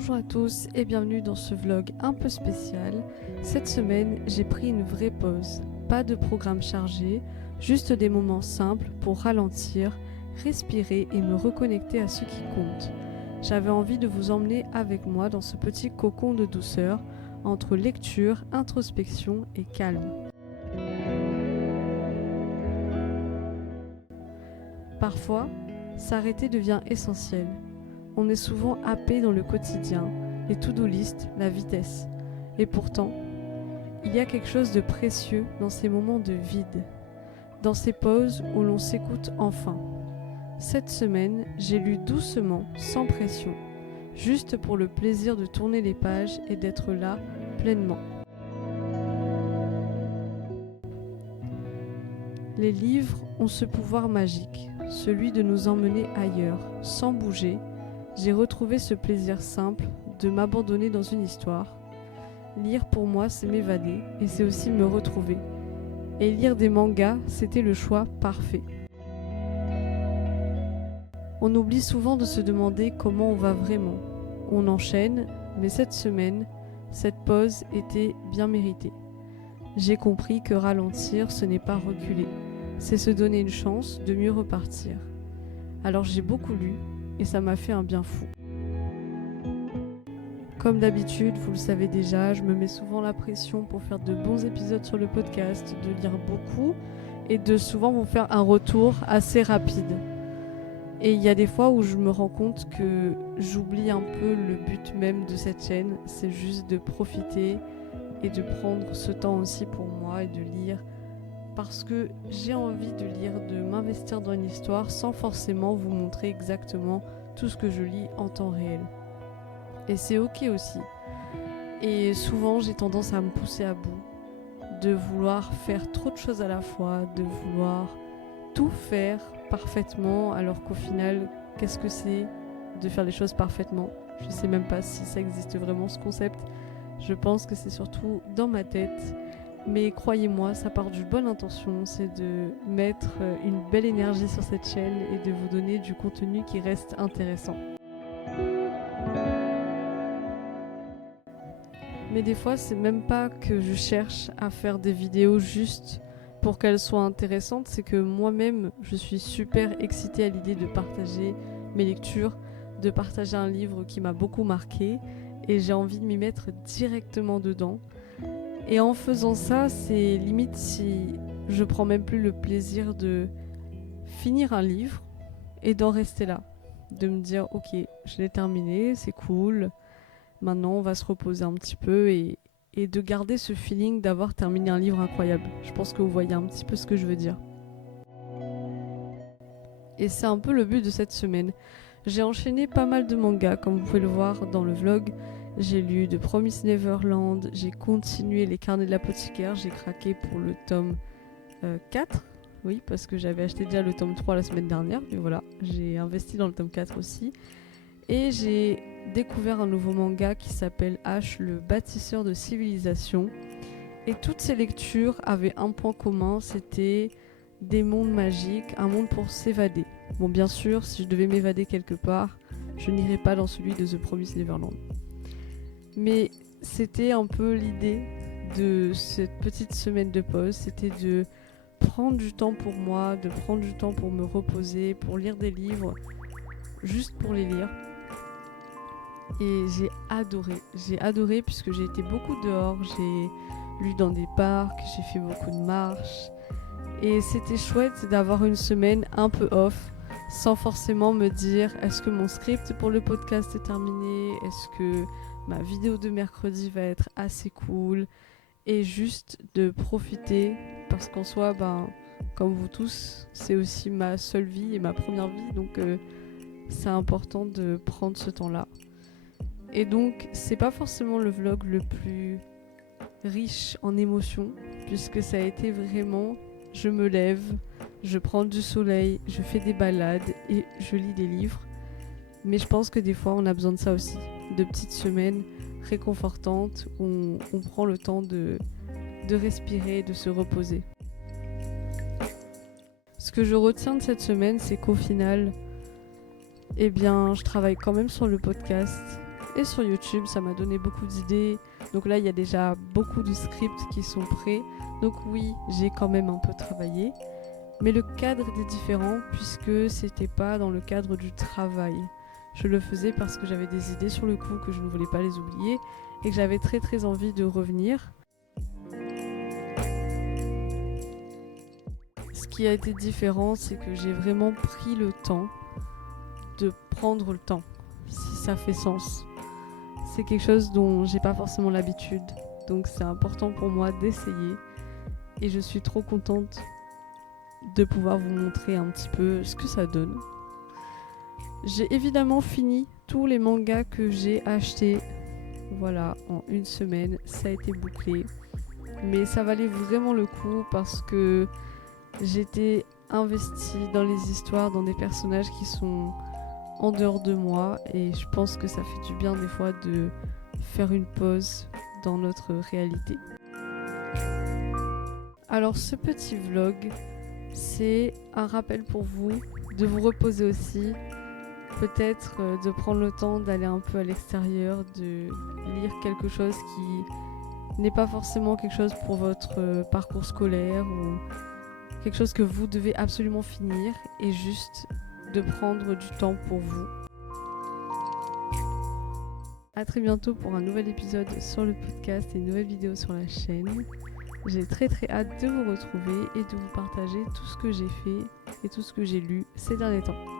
Bonjour à tous et bienvenue dans ce vlog un peu spécial. Cette semaine, j'ai pris une vraie pause. Pas de programme chargé, juste des moments simples pour ralentir, respirer et me reconnecter à ce qui compte. J'avais envie de vous emmener avec moi dans ce petit cocon de douceur entre lecture, introspection et calme. Parfois, s'arrêter devient essentiel. On est souvent happé dans le quotidien, les to-do list, la vitesse. Et pourtant, il y a quelque chose de précieux dans ces moments de vide, dans ces pauses où l'on s'écoute enfin. Cette semaine, j'ai lu doucement, sans pression, juste pour le plaisir de tourner les pages et d'être là pleinement. Les livres ont ce pouvoir magique, celui de nous emmener ailleurs, sans bouger. J'ai retrouvé ce plaisir simple de m'abandonner dans une histoire. Lire pour moi, c'est m'évader et c'est aussi me retrouver. Et lire des mangas, c'était le choix parfait. On oublie souvent de se demander comment on va vraiment. On enchaîne, mais cette semaine, cette pause était bien méritée. J'ai compris que ralentir, ce n'est pas reculer, c'est se donner une chance de mieux repartir. Alors j'ai beaucoup lu et ça m'a fait un bien fou. Comme d'habitude, vous le savez déjà, je me mets souvent la pression pour faire de bons épisodes sur le podcast, de lire beaucoup et de souvent vous faire un retour assez rapide. Et il y a des fois où je me rends compte que j'oublie un peu le but même de cette chaîne, c'est juste de profiter et de prendre ce temps aussi pour moi et de lire parce que j'ai envie de lire, de m'investir dans une histoire sans forcément vous montrer exactement tout ce que je lis en temps réel. Et c'est ok aussi. Et souvent j'ai tendance à me pousser à bout, de vouloir faire trop de choses à la fois, de vouloir tout faire parfaitement, alors qu'au final, qu'est-ce que c'est de faire les choses parfaitement ? Je sais même pas si ça existe vraiment ce concept. Je pense que c'est surtout dans ma tête. Mais croyez-moi, ça part d'une bonne intention, c'est de mettre une belle énergie sur cette chaîne et de vous donner du contenu qui reste intéressant. Mais des fois, c'est même pas que je cherche à faire des vidéos juste pour qu'elles soient intéressantes, c'est que moi-même, je suis super excitée à l'idée de partager mes lectures, de partager un livre qui m'a beaucoup marqué et j'ai envie de m'y mettre directement dedans. Et en faisant ça, c'est limite si je prends même plus le plaisir de finir un livre et d'en rester là. De me dire, ok, je l'ai terminé, c'est cool, maintenant on va se reposer un petit peu et de garder ce feeling d'avoir terminé un livre incroyable. Je pense que vous voyez un petit peu ce que je veux dire. Et c'est un peu le but de cette semaine. J'ai enchaîné pas mal de mangas, comme vous pouvez le voir dans le vlog. J'ai lu The Promised Neverland, j'ai continué Les Carnets de l'apothicaire, j'ai craqué pour le tome 4. Oui, parce que j'avais acheté déjà le tome 3 la semaine dernière, mais voilà, j'ai investi dans le tome 4 aussi. Et j'ai découvert un nouveau manga qui s'appelle H, le bâtisseur de civilisation. Et toutes ces lectures avaient un point commun, c'était des mondes magiques, un monde pour s'évader. Bon, bien sûr, si je devais m'évader quelque part, je n'irais pas dans celui de The Promised Neverland. Mais c'était un peu l'idée de cette petite semaine de pause, c'était de prendre du temps pour moi, de prendre du temps pour me reposer, pour lire des livres, juste pour les lire. Et j'ai adoré puisque j'ai été beaucoup dehors, j'ai lu dans des parcs, j'ai fait beaucoup de marches. Et c'était chouette d'avoir une semaine un peu off, sans forcément me dire est-ce que mon script pour le podcast est terminé, est-ce que ma vidéo de mercredi va être assez cool, et juste de profiter, parce qu'en soi, comme vous tous, c'est aussi ma seule vie et ma première vie, donc c'est important de prendre ce temps-là. Et donc, c'est pas forcément le vlog le plus riche en émotions, puisque ça a été vraiment, je me lève, je prends du soleil, je fais des balades et je lis des livres. Mais je pense que des fois, on a besoin de ça aussi, de petites semaines réconfortantes où on prend le temps de respirer, de se reposer. Ce que je retiens de cette semaine, c'est qu'au final, je travaille quand même sur le podcast et sur YouTube, ça m'a donné beaucoup d'idées. Donc là, il y a déjà beaucoup de scripts qui sont prêts. Donc oui, j'ai quand même un peu travaillé. Mais le cadre était différent puisque c'était pas dans le cadre du travail. Je le faisais parce que j'avais des idées sur le coup que je ne voulais pas les oublier et que j'avais très très envie de revenir. Ce qui a été différent, c'est que j'ai vraiment pris le temps de prendre le temps, si ça fait sens. C'est quelque chose dont j'ai pas forcément l'habitude, donc c'est important pour moi d'essayer et je suis trop contente de pouvoir vous montrer un petit peu ce que ça donne. J'ai évidemment fini tous les mangas que j'ai achetés, voilà, en une semaine, ça a été bouclé, mais ça valait vraiment le coup parce que j'étais investie dans les histoires, dans des personnages qui sont en dehors de moi et je pense que ça fait du bien des fois de faire une pause dans notre réalité. Alors ce petit vlog, c'est un rappel pour vous de vous reposer aussi, peut-être de prendre le temps d'aller un peu à l'extérieur, de lire quelque chose qui n'est pas forcément quelque chose pour votre parcours scolaire ou quelque chose que vous devez absolument finir et juste de prendre du temps pour vous. A très bientôt pour un nouvel épisode sur le podcast et une nouvelle vidéo sur la chaîne. J'ai très très hâte de vous retrouver et de vous partager tout ce que j'ai fait et tout ce que j'ai lu ces derniers temps.